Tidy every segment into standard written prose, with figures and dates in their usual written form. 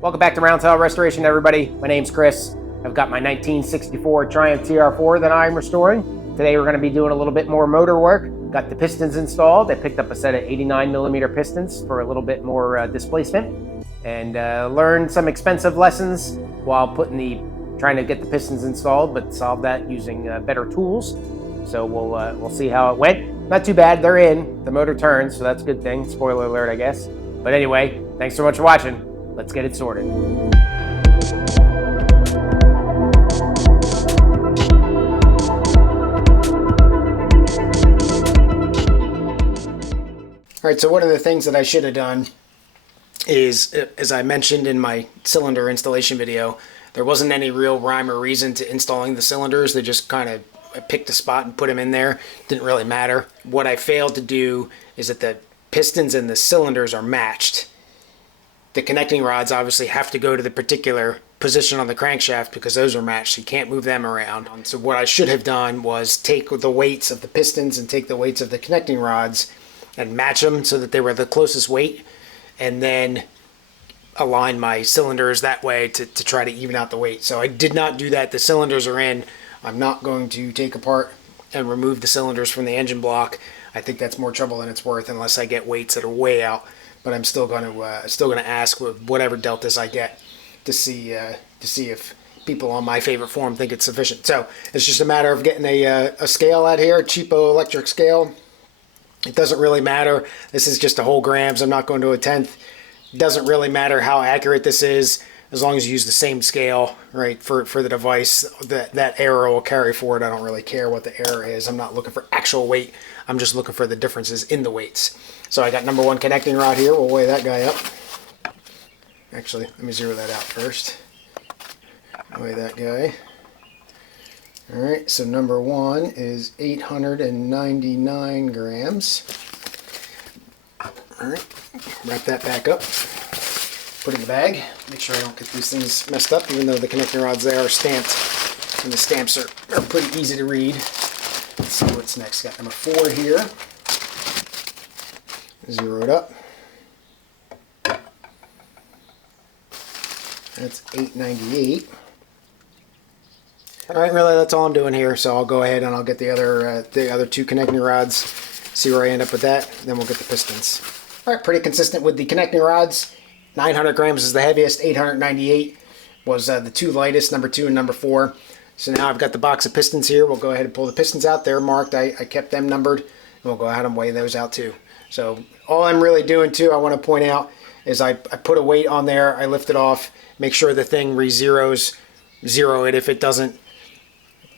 Welcome back to Roundtail Restoration, everybody. My name's Chris. I've got my 1964 Triumph TR4 that I'm restoring. Today we're going to be doing a little bit more motor work. Got the pistons installed. I picked up a set of 89mm pistons for a little bit more displacement, and learned some expensive lessons while trying to get the pistons installed, but solved that using better tools. So we'll see how it went. Not too bad. They're in. The motor turns, so that's a good thing. Spoiler alert, I guess. But anyway, thanks so much for watching. Let's get it sorted. All right, so one of the things that I should have done is, as I mentioned in my cylinder installation video, there wasn't any real rhyme or reason to installing the cylinders. They just kind of picked a spot and put them in there. Didn't really matter. What I failed to do is that the pistons and the cylinders are matched. The connecting rods obviously have to go to the particular position on the crankshaft because those are matched. So you can't move them around. So what I should have done was take the weights of the pistons and take the weights of the connecting rods and match them so that they were the closest weight, and then align my cylinders that way to try to even out the weight. So I did not do that. The cylinders are in. I'm not going to take apart and remove the cylinders from the engine block. I think that's more trouble than it's worth unless I get weights that are way out. But I'm still going to ask with whatever deltas I get to see if people on my favorite form think it's sufficient. So it's just a matter of getting a scale out here, a cheapo electric scale. It doesn't really matter. This is just a whole grams. I'm not going to a tenth. It doesn't really matter how accurate this is as long as you use the same scale, right, for the device. That error will carry forward. I don't really care what the error is. I'm not looking for actual weight. I'm just looking for the differences in the weights. So I got number one connecting rod here. We'll weigh that guy up. Actually, let me zero that out first. Weigh that guy. All right, so number one is 899 grams. All right, wrap that back up. Put it in the bag. Make sure I don't get these things messed up, even though the connecting rods there are stamped. And the stamps are pretty easy to read. Let's see what's next. Got number 4 here. Zero it up. That's 898. All right, really, that's all I'm doing here. So I'll go ahead and I'll get the other 2 connecting rods. See where I end up with that. Then we'll get the pistons. All right, pretty consistent with the connecting rods. 900 grams is the heaviest. 898 was the 2 lightest, number 2 and number 4. So now I've got the box of pistons here. We'll go ahead and pull the pistons out. They're marked. I kept them numbered. And we'll go ahead and weigh those out too. So all I'm really doing too, I want to point out, is I put a weight on there. I lift it off. Make sure the thing zero it if it doesn't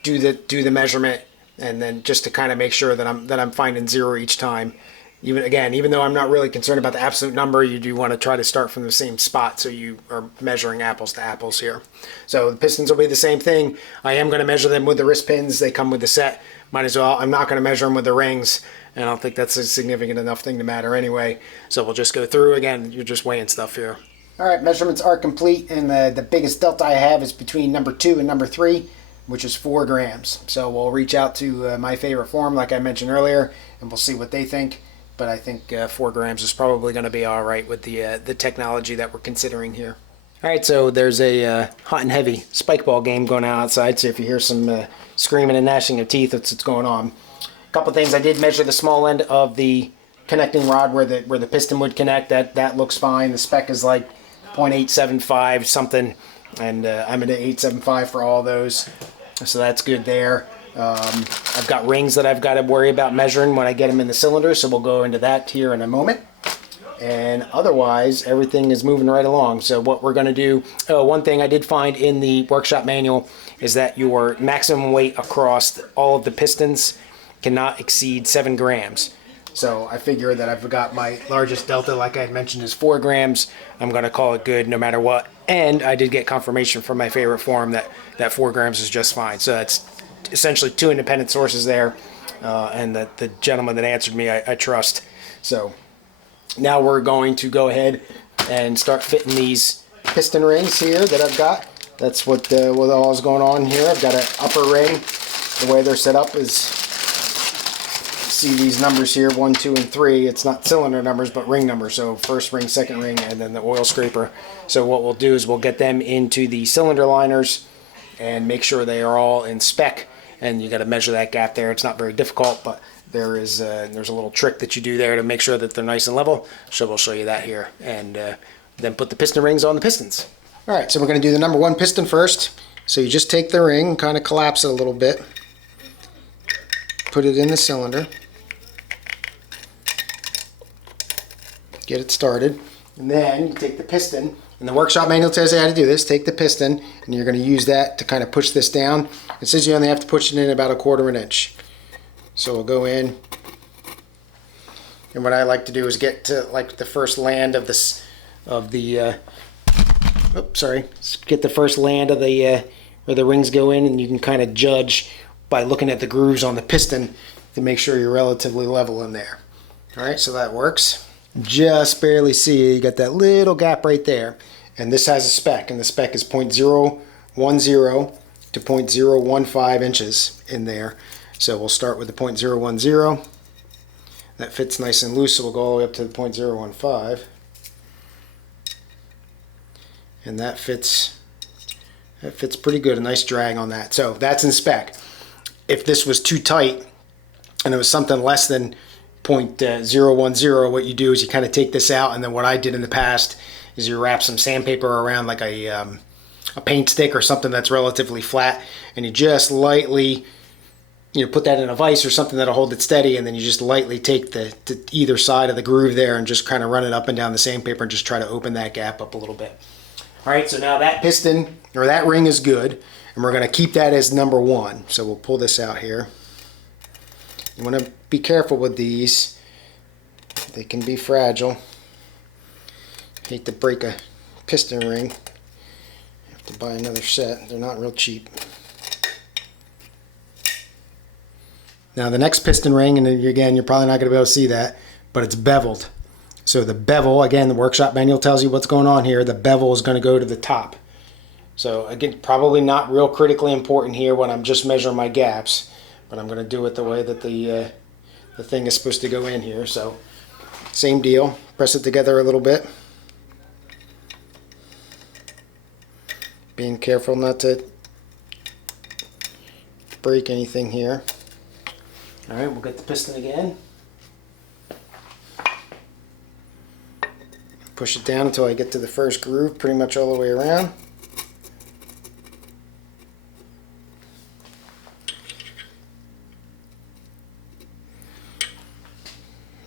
do the measurement, and then just to kind of make sure that I'm finding 0 each time. Even though I'm not really concerned about the absolute number, you do want to try to start from the same spot so you are measuring apples to apples here. So the pistons will be the same thing. I am going to measure them with the wrist pins. They come with the set. Might as well. I'm not going to measure them with the rings, and I don't think that's a significant enough thing to matter anyway. So we'll just go through again. You're just weighing stuff here. All right, measurements are complete, and the biggest delta I have is between number 2 and number 3, which is 4 grams. So we'll reach out to my favorite form, like I mentioned earlier, and we'll see what they think. But I think 4 grams is probably going to be all right with the technology that we're considering here. All right, so there's a hot and heavy spike ball game going on outside. So if you hear some screaming and gnashing of teeth, that's what's going on. A couple things. I did measure the small end of the connecting rod where the piston would connect. That looks fine. The spec is like 0.875 something, and I'm at 875 for all those. So that's good there. I've got rings that I've got to worry about measuring when I get them in the cylinder, so we'll go into that here in a moment. And otherwise, everything is moving right along. So what we're going to do, one thing I did find in the workshop manual is that your maximum weight across all of the pistons cannot exceed 7 grams. So I figure that I've got my largest delta, like I had mentioned, is 4 grams. I'm going to call it good no matter what. And I did get confirmation from my favorite form that 4 grams is just fine. So that's essentially 2 independent sources there, and that the gentleman that answered me I trust. So now we're going to go ahead and start fitting these piston rings here that I've got. That's what all is going on here. I've got an upper ring. The way they're set up is see these numbers here, 1, 2, and 3. It's not cylinder numbers, but ring numbers. So first ring, second ring, and then the oil scraper. So what we'll do is we'll get them into the cylinder liners and make sure they are all in spec. And you got to measure that gap there. It's not very difficult, but there's a little trick that you do there to make sure that they're nice and level. So we'll show you that here, and then put the piston rings on the pistons. All right, so we're going to do the number 1 piston first. So you just take the ring, kind of collapse it a little bit, put it in the cylinder, get it started, and then you take the piston, and the workshop manual tells you how to do this. Take the piston, and you're going to use that to kind of push this down. It says you only have to push it in about 1/4 inch. So we'll go in, and what I like to do is get to like the first land of this, get the first land of the where the rings go in, and you can kind of judge by looking at the grooves on the piston to make sure you're relatively level in there. All right, so that works. Just barely see it. You got that little gap right there, and this has a spec, and the spec is 0.010 to 0.015 inches in there. So we'll start with the 0.010. That fits nice and loose, so we'll go all the way up to the 0.015. And that fits pretty good, a nice drag on that. So that's in spec. If this was too tight and it was something less than 0.010, what you do is you kind of take this out, and then what I did in the past is you wrap some sandpaper around like a paint stick or something that's relatively flat, and you just lightly, put that in a vise or something that'll hold it steady, and then you just lightly take to either side of the groove there and just kind of run it up and down the sandpaper and just try to open that gap up a little bit. All right, so now that piston, or that ring is good, and we're going to keep that as number 1. So we'll pull this out here. You want to be careful with these. They can be fragile. Hate to break a piston ring. Have to buy another set. They're not real cheap. Now the next piston ring, and again, you're probably not going to be able to see that, but it's beveled. So the bevel, again, the workshop manual tells you what's going on here. The bevel is going to go to the top. So again, probably not real critically important here when I'm just measuring my gaps, but I'm going to do it the way that the thing is supposed to go in here. So same deal, press it together a little bit. Being careful not to break anything here. All right, we'll get the piston again. Push it down until I get to the first groove, pretty much all the way around.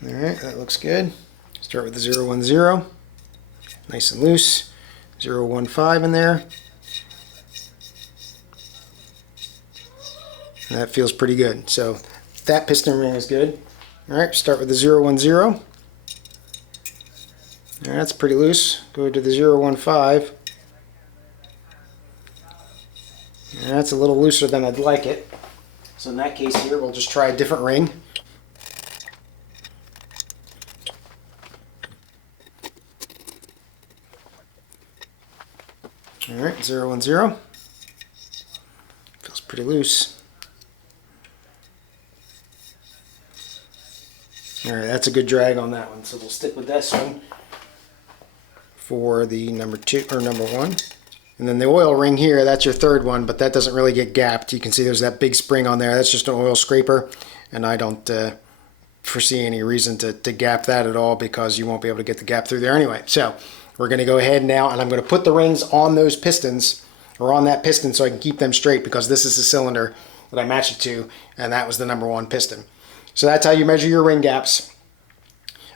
All right, that looks good. Start with the 010, nice and loose. 015 in there. And that feels pretty good. So that piston ring is good. All right, start with the 010. That's pretty loose. Go to the 015. And that's a little looser than I'd like it. So in that case here, we'll just try a different ring. All right, 010. Feels pretty loose. All right, that's a good drag on that one. So we'll stick with this one for the number 2 or number 1. And then the oil ring here, that's your third one, but that doesn't really get gapped. You can see there's that big spring on there. That's just an oil scraper, and I don't foresee any reason to gap that at all, because you won't be able to get the gap through there anyway. So we're going to go ahead now, and I'm going to put the rings on those pistons, or on that piston, so I can keep them straight, because this is the cylinder that I matched it to, and that was the number 1 piston. So that's how you measure your ring gaps.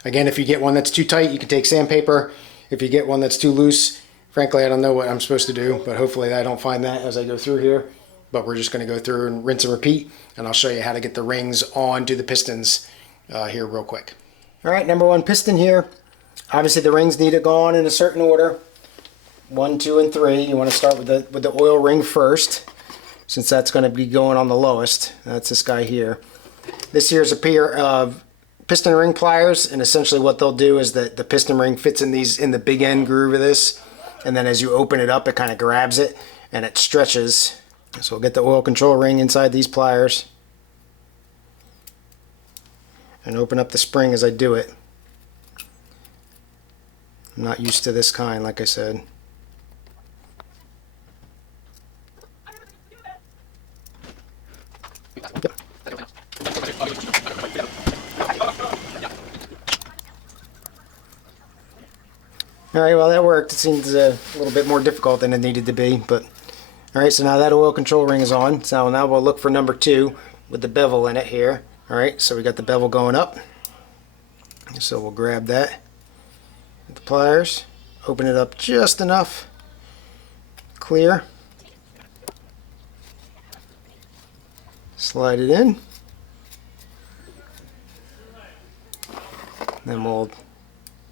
Again, if you get one that's too tight, you can take sandpaper. If you get one that's too loose, frankly, I don't know what I'm supposed to do, but hopefully I don't find that as I go through here. But we're just going to go through and rinse and repeat, and I'll show you how to get the rings onto the pistons here real quick. All right, number 1 piston here. Obviously, the rings need to go on in a certain order. 1, 2, and 3. You want to start with the oil ring first, since that's going to be going on the lowest. That's this guy here. This here is a pair of piston ring pliers, and essentially what they'll do is that the piston ring fits in the big end groove of this, and then as you open it up, it kind of grabs it and it stretches. So we'll get the oil control ring inside these pliers. and open up the spring as I do it. I'm not used to this kind, like I said. Yep. Alright, well that worked. It seems a little bit more difficult than it needed to be, but alright, so now that oil control ring is on. So now we'll look for number 2 with the bevel in it here. Alright, so we got the bevel going up. So we'll grab that with the pliers, open it up just enough, clear, slide it in, then we'll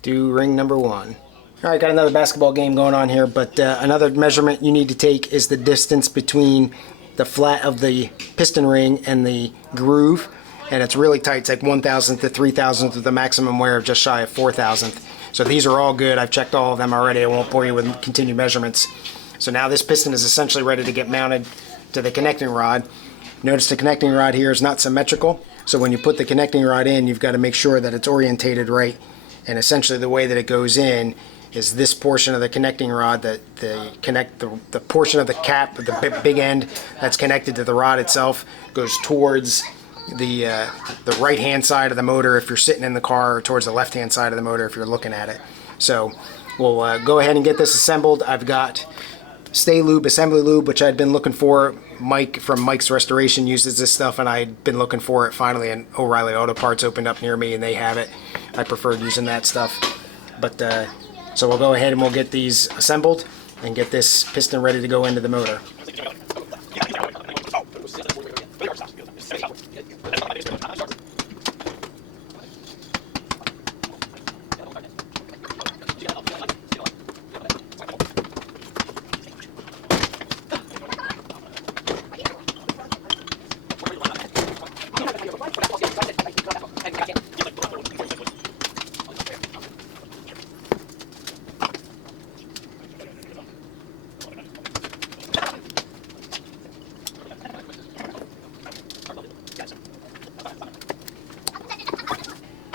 do ring number 1. Alright, got another basketball game going on here, but another measurement you need to take is the distance between the flat of the piston ring and the groove, and it's really tight. It's like 1,000th to 3,000th with the maximum wear of just shy of 4,000th. So these are all good. I've checked all of them already. I won't bore you with continued measurements. So now this piston is essentially ready to get mounted to the connecting rod. Notice the connecting rod here is not symmetrical, so when you put the connecting rod in, you've got to make sure that it's orientated right, and essentially the way that it goes in is this portion of the connecting rod, that the portion of the cap, the big end that's connected to the rod itself, goes towards the right hand side of the motor if you're sitting in the car, or towards the left hand side of the motor if you're looking at it. So we'll go ahead and get this assembled. I've got Stay Lube assembly lube, which I'd been looking for. Mike from Mike's Restoration uses this stuff, and I'd been looking for it. Finally, and O'Reilly Auto Parts opened up near me and they have it. I preferred using that stuff, but so we'll go ahead and we'll get these assembled and get this piston ready to go into the motor.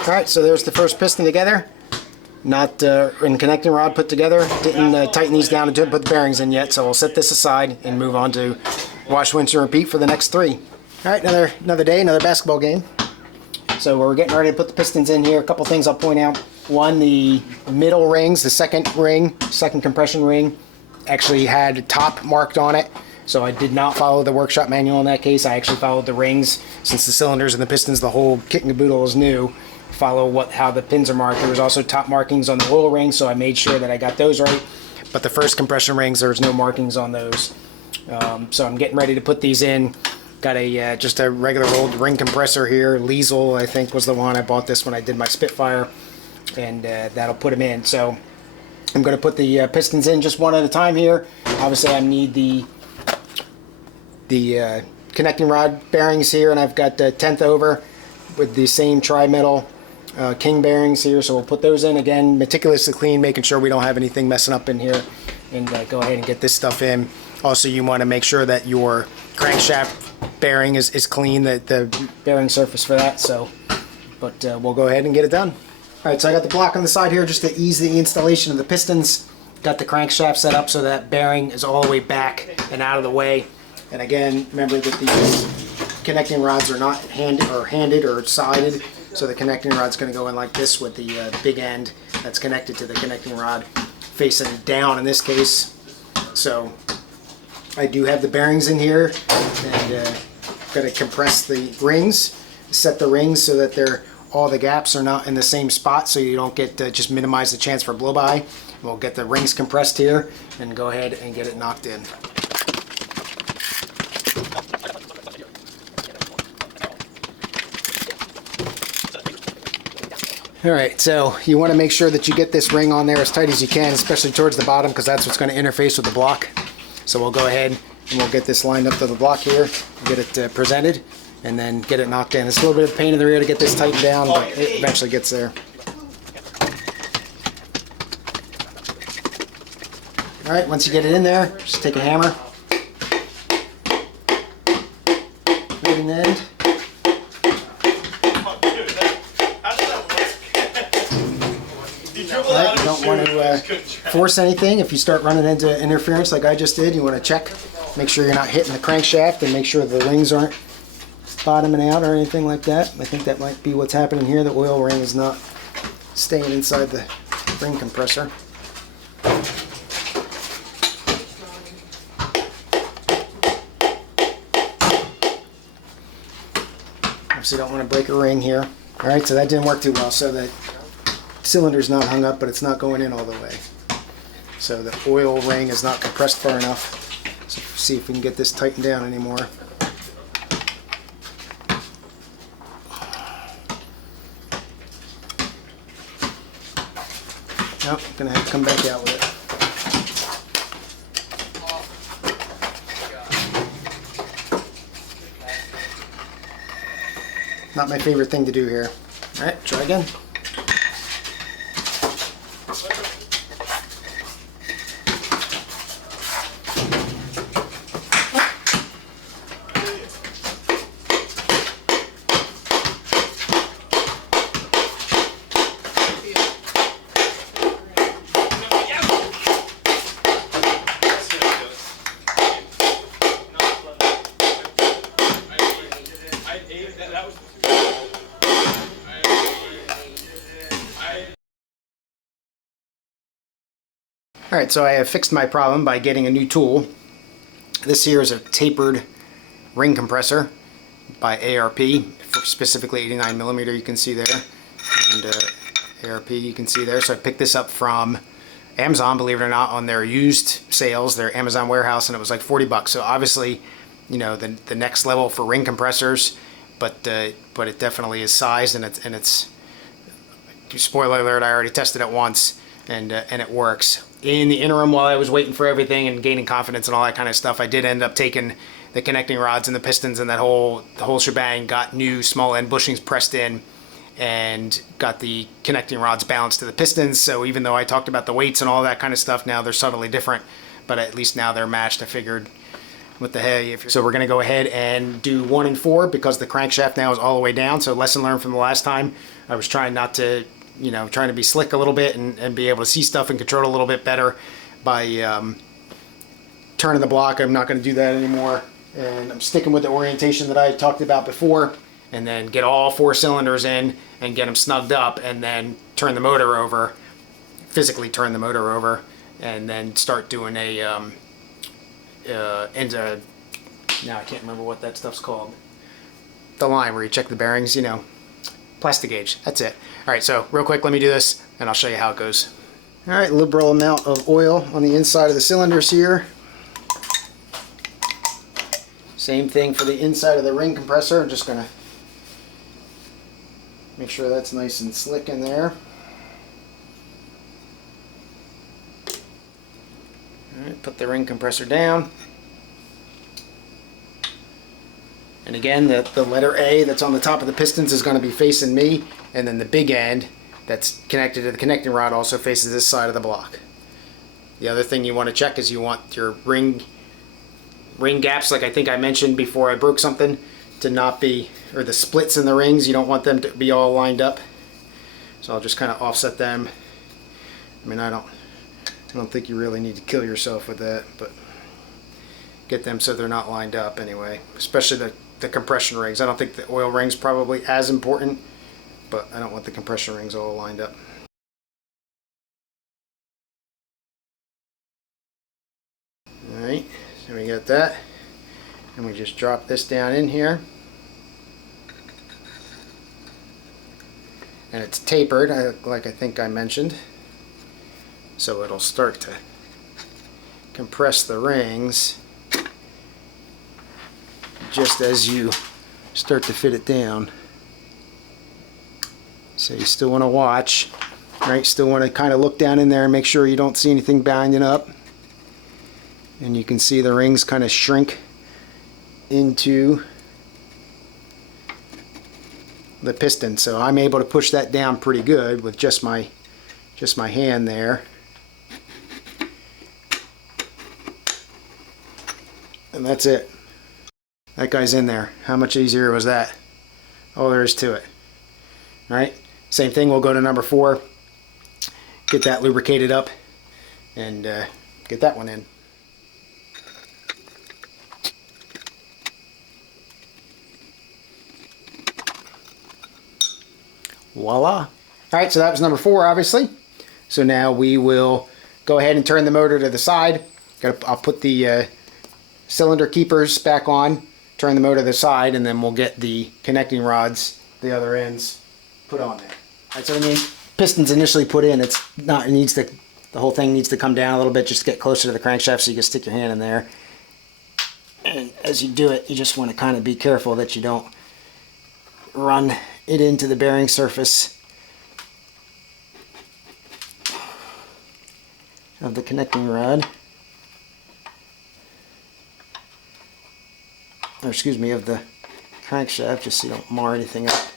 Alright, so there's the first piston together. Not in connecting rod put together. Didn't tighten these down and didn't put the bearings in yet, so we'll set this aside and move on to wash, rinse, and repeat for the next 3. Alright, another day, another basketball game. So we're getting ready to put the pistons in here. A couple things I'll point out. One, the middle rings, the second compression ring, actually had top marked on it. So I did not follow the workshop manual in that case. I actually followed the rings. Since the cylinders and the pistons, the whole kit and caboodle is new. Follow how the pins are marked. There was also top markings on the oil rings, so I made sure that I got those right. But the first compression rings, there was no markings on those. So I'm getting ready to put these in. Got a just a regular old ring compressor here. Liesel, I think, was the one. I bought this when I did my Spitfire, and that'll put them in. So I'm going to put the pistons in just one at a time here. Obviously, I need the connecting rod bearings here, and I've got 10th over with the same tri-metal king bearings here, so we'll put those in again, meticulously clean, making sure we don't have anything messing up in here, and go ahead and get this stuff in. Also, you want to make sure that your crankshaft bearing is clean, the bearing surface for that. So, but we'll go ahead and get it done. Alright, so I got the block on the side here just to ease the installation of the pistons. Got the crankshaft set up so that bearing is all the way back and out of the way. And again, remember that these connecting rods are not handed or sided. So the connecting rod's going to go in like this with the big end that's connected to the connecting rod facing down in this case. So I do have the bearings in here, and got to compress the rings, set the rings so that all the gaps are not in the same spot, so you don't get just minimize the chance for blow by. We'll get the rings compressed here and go ahead and get it knocked in. Alright, so you want to make sure that you get this ring on there as tight as you can, especially towards the bottom, because that's what's going to interface with the block. So we'll go ahead and we'll get this lined up to the block here, get it presented, and then get it knocked in. It's a little bit of a pain in the rear to get this tightened down, but it eventually gets there. Alright, once you get it in there, just take a hammer, right in the end, force anything. If you start running into interference like I just did, you want to check. Make sure you're not hitting the crankshaft and make sure the rings aren't bottoming out or anything like that. I think that might be what's happening here. The oil ring is not staying inside the ring compressor. Obviously don't want to break a ring here. Alright, so that didn't work too well. So the cylinder's not hung up, but it's not going in all the way. So the oil ring is not compressed far enough. So see if we can get this tightened down anymore. Nope, gonna have to come back out with it. Not my favorite thing to do here. Alright, try again. Alright, so I have fixed my problem by getting a new tool. This here is a tapered ring compressor by ARP, specifically 89mm, you can see there, and ARP you can see there. So I picked this up from Amazon, believe it or not, on their used sales, their Amazon warehouse, and it was like 40 bucks. So obviously, you know, the next level for ring compressors, but it definitely is sized, and it's spoiler alert, I already tested it once, and it works. In the interim, while I was waiting for everything and gaining confidence and all that kind of stuff, I did end up taking the connecting rods and the pistons and the whole shebang, got new small end bushings pressed in, and got the connecting rods balanced to the pistons. So even though I talked about the weights and all that kind of stuff, now they're subtly different, but at least now they're matched. I figured, what the hey. So we're gonna go ahead and do 1 and 4 because the crankshaft now is all the way down. So lesson learned from the last time. I was trying not to, you know, trying to be slick a little bit and be able to see stuff and control it a little bit better by turning the block. I'm not going to do that anymore, and I'm sticking with the orientation that I talked about before, and then get all 4 cylinders in and get them snugged up, and then turn the motor over, physically turn the motor over, and then start doing a now I can't remember what that stuff's called, the line where you check the bearings, you know, Plastigauge. That's it. Alright, so real quick, let me do this and I'll show you how it goes. Alright, liberal amount of oil on the inside of the cylinders here. Same thing for the inside of the ring compressor. I'm just going to make sure that's nice and slick in there. Alright, put the ring compressor down. And again, the letter A that's on the top of the pistons is going to be facing me, and then the big end that's connected to the connecting rod also faces this side of the block. The other thing you want to check is you want your ring gaps, like I think I mentioned before I broke something, to not be, or the splits in the rings, you don't want them to be all lined up. So I'll just kind of offset them. I mean, I don't think you really need to kill yourself with that, but get them so they're not lined up anyway, especially the compression rings. I don't think the oil rings probably as important, but I don't want the compression rings all lined up. Alright, so we got that, and we just drop this down in here, and it's tapered like I think I mentioned, so it'll start to compress the rings just as you start to fit it down. So you still want to watch, right? Still want to kind of look down in there and make sure you don't see anything binding up. And you can see the rings kind of shrink into the piston. So I'm able to push that down pretty good with just my hand there. And that's it. That guy's in there. How much easier was that? All there is to it. Alright, same thing, we'll go to number 4. Get that lubricated up and get that one in. Voila. Alright, so that was number 4, obviously. So now we will go ahead and turn the motor to the side. I'll put the cylinder keepers back on, turn the motor to the side, and then we'll get the connecting rods, the other ends, put on there. Alright, so when the piston's initially put in, the whole thing needs to come down a little bit just to get closer to the crankshaft, so you can stick your hand in there. And as you do it, you just want to kind of be careful that you don't run it into the bearing surface of the connecting rod, or excuse me, of the crankshaft, just so you don't mar anything up.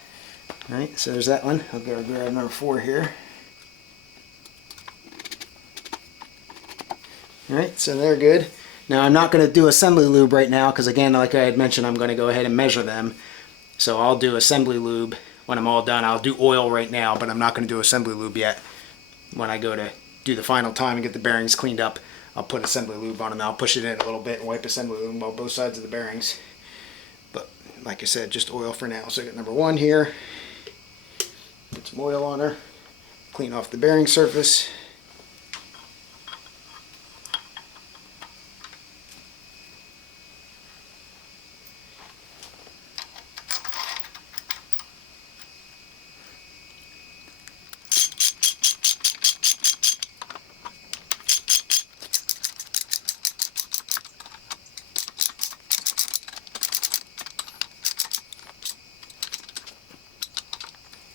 Alright, so there's that one. I'll go grab number 4 here. Alright, so they're good. Now I'm not going to do assembly lube right now because, again, like I had mentioned, I'm going to go ahead and measure them. So I'll do assembly lube when I'm all done. I'll do oil right now, but I'm not going to do assembly lube yet. When I go to do the final time and get the bearings cleaned up, I'll put assembly lube on them. I'll push it in a little bit and wipe assembly lube on both sides of the bearings. But like I said, just oil for now. So I got number 1 here. Put some oil on her. Clean off the bearing surface.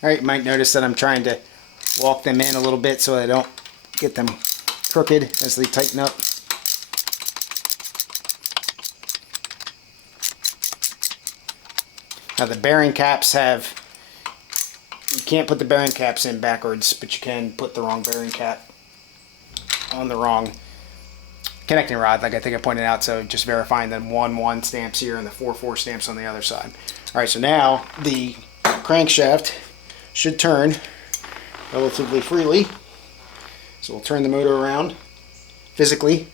Alright, you might notice that I'm trying to walk them in a little bit so I don't get them crooked as they tighten up. Now the bearing caps you can't put the bearing caps in backwards, but you can put the wrong bearing cap on the wrong connecting rod, like I think I pointed out, so just verifying the 1-1 stamps here and the 4-4 stamps on the other side. Alright, so now the crankshaft should turn relatively freely. So we'll turn the motor around physically,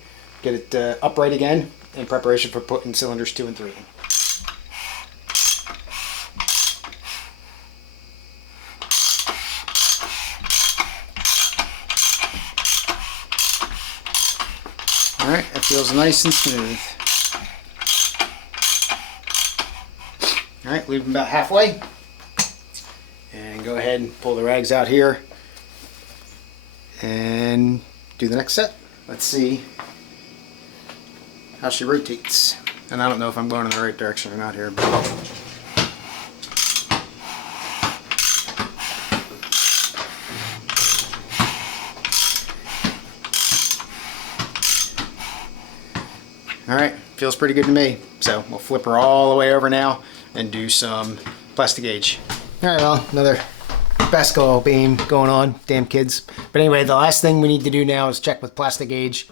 get it upright again in preparation for putting cylinders 2 and 3 in. Alright, it feels nice and smooth. Alright, leave them about halfway. And go ahead and pull the rags out here and do the next set. Let's see how she rotates. And I don't know if I'm going in the right direction or not here, but alright, feels pretty good to me. So we'll flip her all the way over now and do some Plastigauge. Alright, well, another basketball game going on. Damn kids. But anyway, the last thing we need to do now is check with Plastigauge.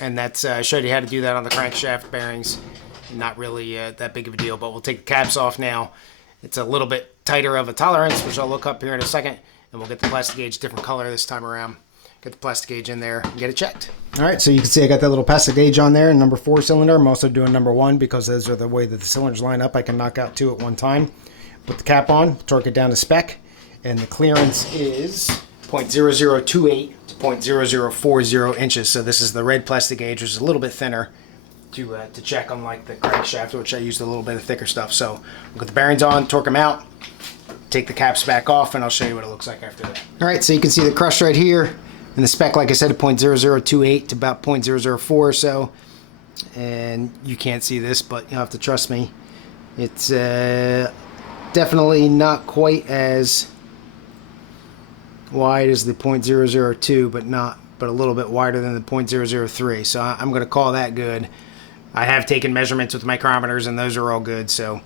And that's, I showed you how to do that on the crankshaft bearings. Not really that big of a deal, but we'll take the caps off now. It's a little bit tighter of a tolerance, which I'll look up here in a second. And we'll get the Plastigauge different color this time around. Get the Plastigauge in there and get it checked. Alright, so you can see I got that little Plastigauge on there, number 4 cylinder. I'm also doing number 1 because those are the way that the cylinders line up. I can knock out 2 at one time. Put the cap on, torque it down to spec, and the clearance is 0.0028 to 0.0040 inches. So this is the red Plastigauge, which is a little bit thinner to check, unlike the crankshaft, which I used a little bit of thicker stuff. So we'll get the bearings on, torque them out, take the caps back off, and I'll show you what it looks like after that. All right, so you can see the crush right here, and the spec, like I said, 0.0028 to about 0.004 or so. And you can't see this, but you'll have to trust me. It's definitely not quite as wide as the 0.002, but a little bit wider than the 0.003. So I'm going to call that good. I have taken measurements with micrometers, and those are all good. So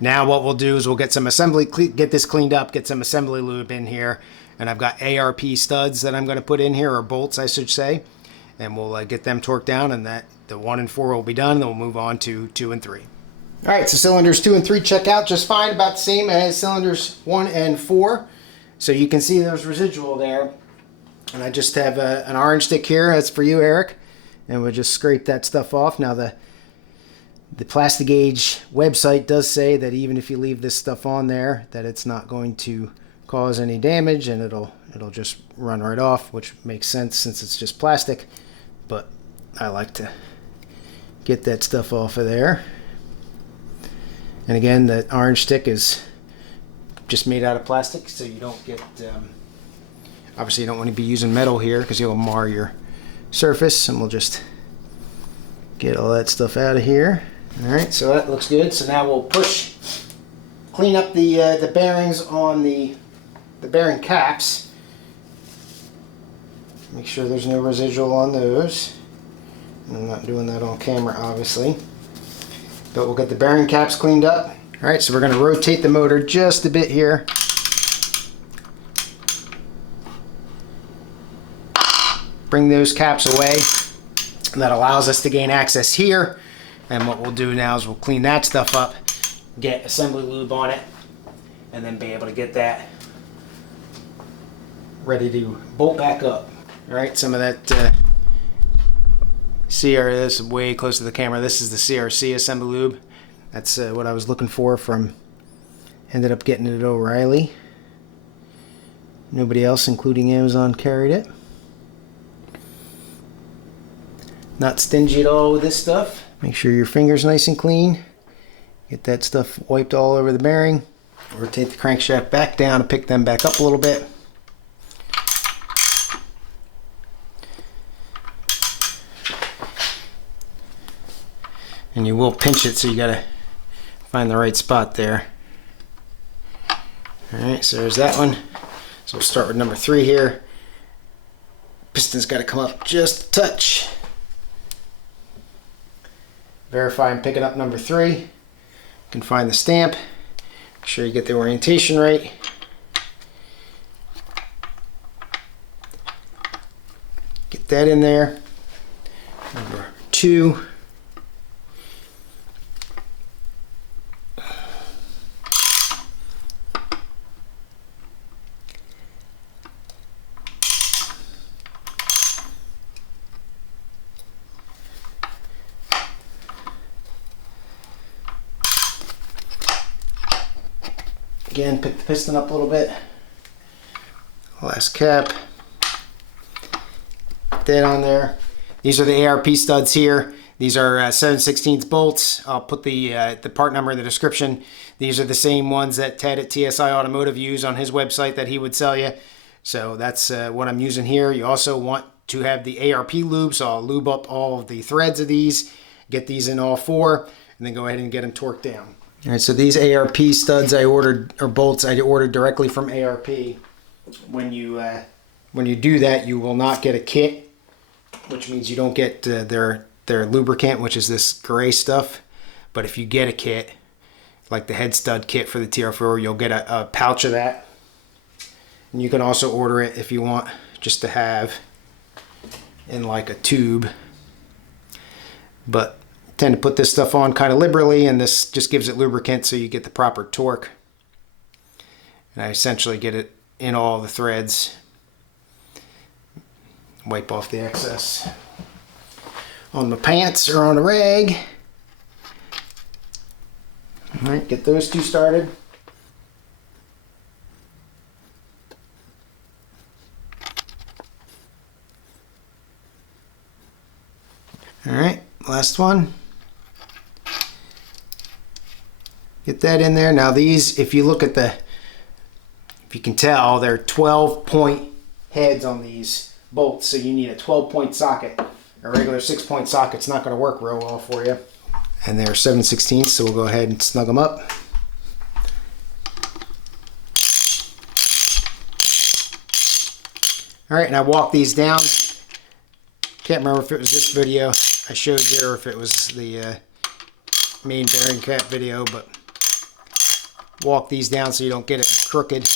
now what we'll do is we'll get some assembly, get this cleaned up, get some assembly lube in here, and I've got ARP studs that I'm going to put in here, or bolts, I should say, and we'll get them torqued down, and the 1 and 4 will be done. And then we'll move on to 2 and 3. All right, so cylinders 2 and 3 check out just fine, about the same as cylinders 1 and 4. So you can see there's residual there. And I just have an orange stick here. That's for you, Eric. And we'll just scrape that stuff off. Now the Plastigauge website does say that even if you leave this stuff on there, that it's not going to cause any damage, and it'll just run right off, which makes sense since it's just plastic. But I like to get that stuff off of there. And again, the orange stick is just made out of plastic, so you don't get obviously you don't want to be using metal here because you'll mar your surface. And we'll just get all that stuff out of here. All right, so that looks good. So now we'll clean up the bearings on the bearing caps. Make sure there's no residual on those. I'm not doing that on camera, obviously. But we'll get the bearing caps cleaned up. All right, so we're going to rotate the motor just a bit here. Bring those caps away. And that allows us to gain access here. And what we'll do now is we'll clean that stuff up, get assembly lube on it, and then be able to get that ready to bolt back up. All right, some of that this is way close to the camera. This is the CRC assembly lube. That's what I was looking for from, ended up getting it at O'Reilly. Nobody else, including Amazon, carried it. Not stingy at all with this stuff. Make sure your finger's nice and clean. Get that stuff wiped all over the bearing. Rotate the crankshaft back down and pick them back up a little bit. And you will pinch it, so you gotta find the right spot there. Alright, so there's that one. So we'll start with number 3 here. Piston's gotta come up just a touch. Verify I'm picking up number 3. You can find the stamp. Make sure you get the orientation right. Get that in there. Number 2. Again, pick the piston up a little bit. Last cap. Put that on there. These are the ARP studs here. These are 7/16 bolts. I'll put the part number in the description. These are the same ones that Ted at TSI Automotive use on his website that he would sell you. So that's what I'm using here. You also want to have the ARP lube, so I'll lube up all of the threads of these, get these in all 4, and then go ahead and get them torqued down. All right, so these ARP studs I ordered, or bolts I ordered directly from ARP. When you do that, you will not get a kit, which means you don't get their lubricant, which is this gray stuff. But if you get a kit, like the head stud kit for the TR4, you'll get a pouch of that. And you can also order it if you want just to have in like a tube. But tend to put this stuff on kind of liberally, and this just gives it lubricant so you get the proper torque. And I essentially get it in all the threads. Wipe off the excess on my pants or on a rag. All right, get those 2 started. All right, last one. Get that in there. Now these, if you look at if you can tell, they're 12-point heads on these bolts, so you need a 12-point socket. A regular 6-point socket's not going to work real well for you. And they're 7/16, so we'll go ahead and snug them up. All right, and I walked these down. Can't remember if it was this video I showed you or if it was the main bearing cap video, but walk these down so you don't get it crooked.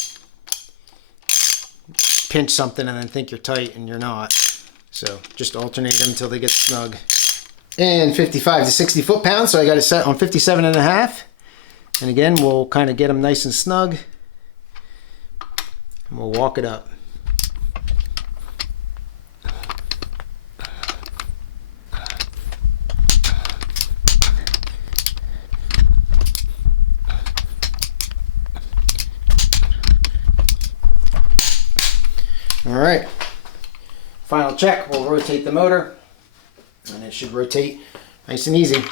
Pinch something and then think you're tight and you're not. So just alternate them until they get snug. And 55 to 60 foot-pounds, so I got it set on 57.5. And again, we'll kind of get them nice and snug. And we'll walk it up. All right. Final check, we'll rotate the motor, and it should rotate nice and easy.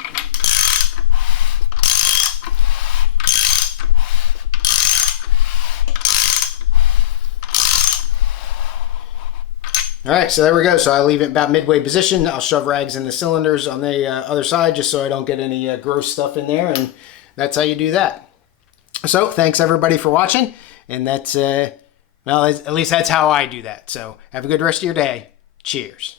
All right, so there we go. So I leave it about midway position. I'll shove rags in the cylinders on the other side just so I don't get any gross stuff in there, and that's how you do that. So thanks everybody for watching, and that's, well, at least that's how I do that. So have a good rest of your day. Cheers.